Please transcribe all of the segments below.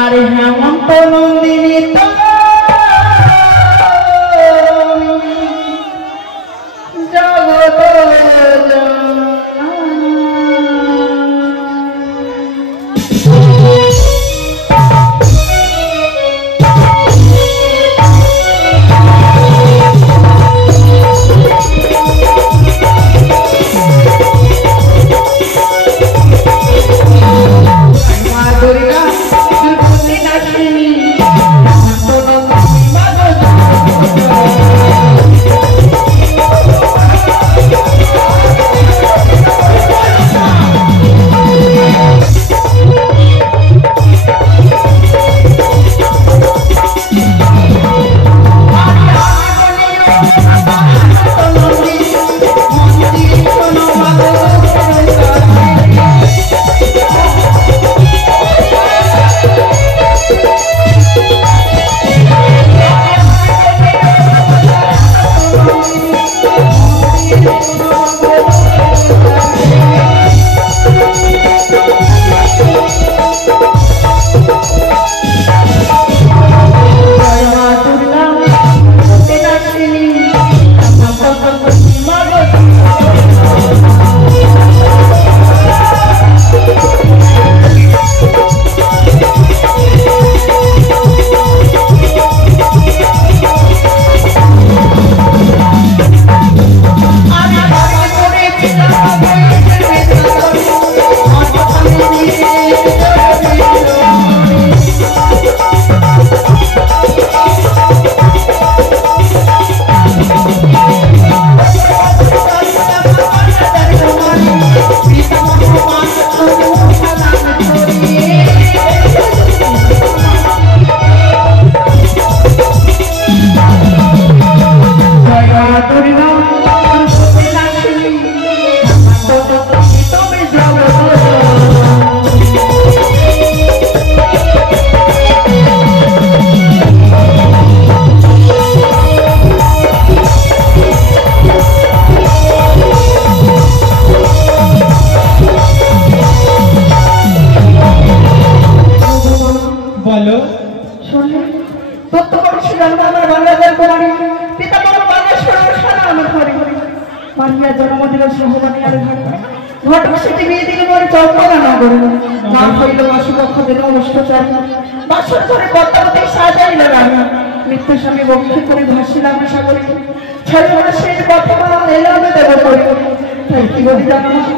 আরে হেমন্ত নন্দিনী তো জগত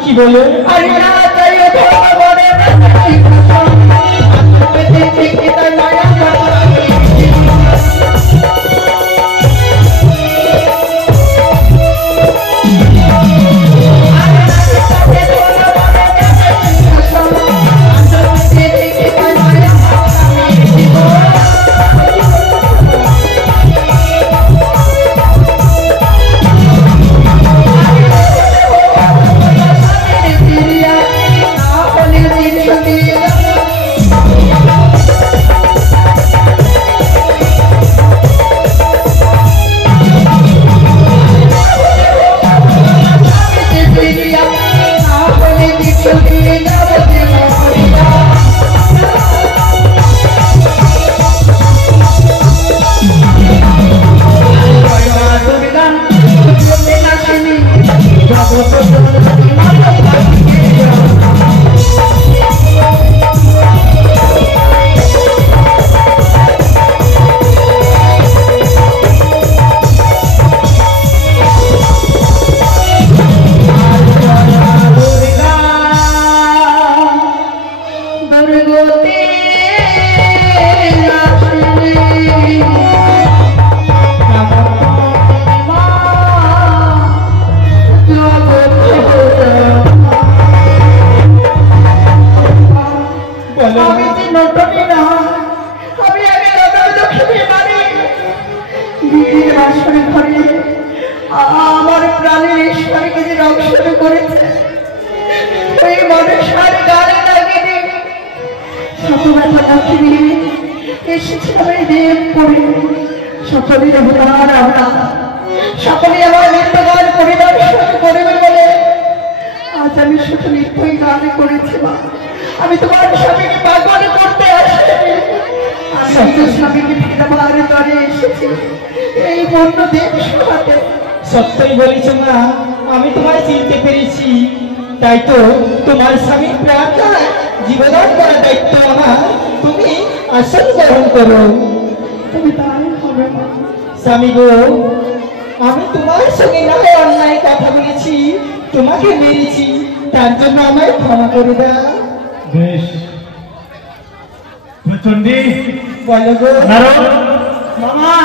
কি বলে আমার প্রাণের ঈশ্বরকে যে রক্ষণ করেছে ওই মানুষের গানে লাগিয়ে শত ব্যথা রাখি নিয়ে এসেছিলাম এই দেব করে সকলের অবতার আমরা সকলে প্রাণে করেছে মা। আমি তোমার স্বামীকে পাগল করতে আসিনি, আমি তো স্বামীকে ফেরাবার তরে এসেছি এই বন্য দেব সভাতে। সত্যই বলেছ মা, আমি তোমায় চিনতে পেরেছি। তাই তো তোমার স্বামীর প্রাণ জীবদান করার দায়িত্ব আমার। তুমি আসন গ্রহণ করো। তুমি তাই হবে মা। স্বামী গো, আমি তোমার সঙ্গে না অন্যায় কথা বলেছি, তোমাকে মেরেছি, তার জন্য আমায় ক্ষমা করে দাও। বেশ। চণ্ডী বলো গো নারদ, মামা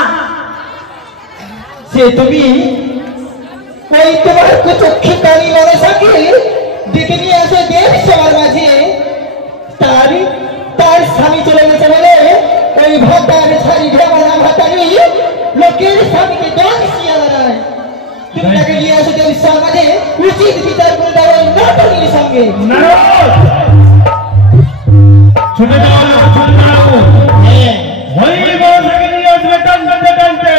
সে তুমি ওই তোমার কুচক্ষী কালী মনসাকে ডেকে নিয়ে আসে দেব সবার মাঝে। তার স্বামী চলে গেছে বলে ওই ভাতার ছাড়ি ভেবনা ভাতারি লোকের স্বামীকে দোষ দিয়ে বেড়ায়। তুমি তাকে নিয়ে আসো দেব সবার মাঝে, উচিত বিচার করে দাও ওই নাটকের সঙ্গে। নারদ, ছুটে যাও, ছুটে যাও। হ্যাঁ, ওই মনসাকে নিয়ে আসবে টানতে টানতে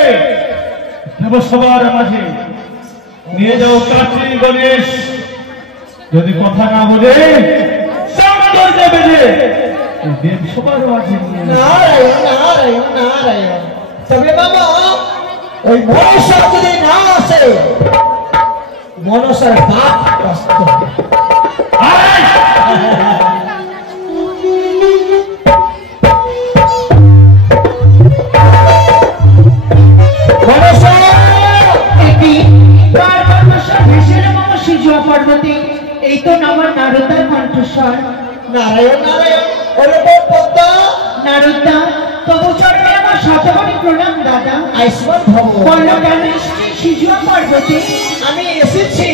দেবসভার মাঝে নিয়ে যাও। কার্তিক গণেশ যদি কথা না বলে সামনে দেবে যে দেবসভার মাঝে নিয়ে যাও। নারায়ণ নারায়ণ নারায়ণ। তবে বাবা ওই মনসা যদি না আসে, মনসার বাপ কষ্ট। আয়! মনসা এই তো আমার নারদার কণ্ঠস্বর। নারায়ণ নারায়ণ। ওরে বউ পদ্মা, নারদা তবু চরণে আমার শতকোটি প্রণাম দাদা। আয়ুষ্মান ভব। বলো কেন এসেছি সিজুয়া পর্বতে? আমি এসেছি,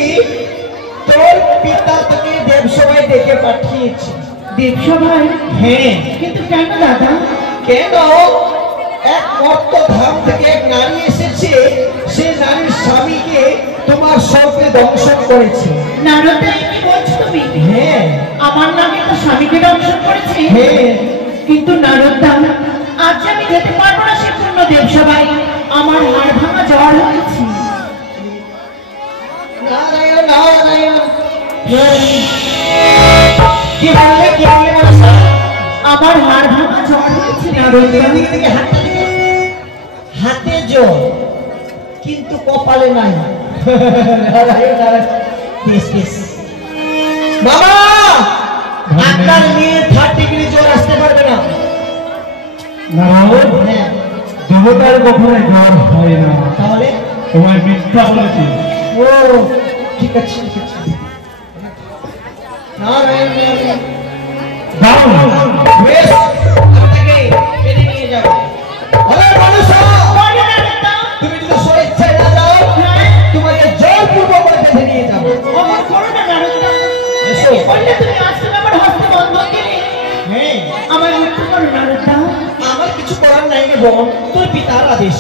তোর পিতা তোকে দেবসভায় ডেকে পাঠিয়েছি। দেবসভায়? হ্যাঁ। কিন্তু কেন দাদা? কেন? এক মর্ত ধাম থেকে এক নারী এসেছে, সে নারীর স্বামীকে তোমার সর্বে দংশন করেছে। নারদা কি বলছো তুমি? হ্যাঁ আমার নামে তো স্বামীকে দংশন করেছে। হ্যাঁ। কিন্তু নারদা আজ আমি যেতে পারবো না সে পূর্ণ দেবসভায়। আমার হাড় ভাঙা জ্বর হয়েছে। নারায়ণ নারায়ণ। কি বললে কি বললে মনসা? আমার হাড় ভাঙা জ্বর হয়েছে দিকে নারদা। দিকে দিকে হাতটা দিকে। হাতে জ্বর কিন্তু কপালে নাই। নারায়ণ নারায়ণ। বেশ বেশ। বাবা, আপনার মেয়ে 3rd ডিগ্রি জ্বর আসতে পারবে না। নারদ, হ্যাঁ, দেবতার কখনো জ্বর হয় না। তাহলে তোমায় মিথ্যা বলেছি। ও ঠিক আছে ঠিক আছে। নারায়ণ নারায়ণ। দাও বেশ, আপনাকে এনে নিয়ে যাবো। আরে মনসা, বলো নারদা। তুমি যদি স্বেচ্ছায় না যাও, তোমাকে জোরপূর্বক করে বেঁধে নিয়ে যাবো। অমর করো না নারদা। এসো। বললে তুমি আজ তুমি আমার হস্তে বন্ধন দিলে। হ্যাঁ, আমার মৃত্যু করো নারদা। আমার কিছু করার নাই রে বোন, তোর পিতার আদেশ।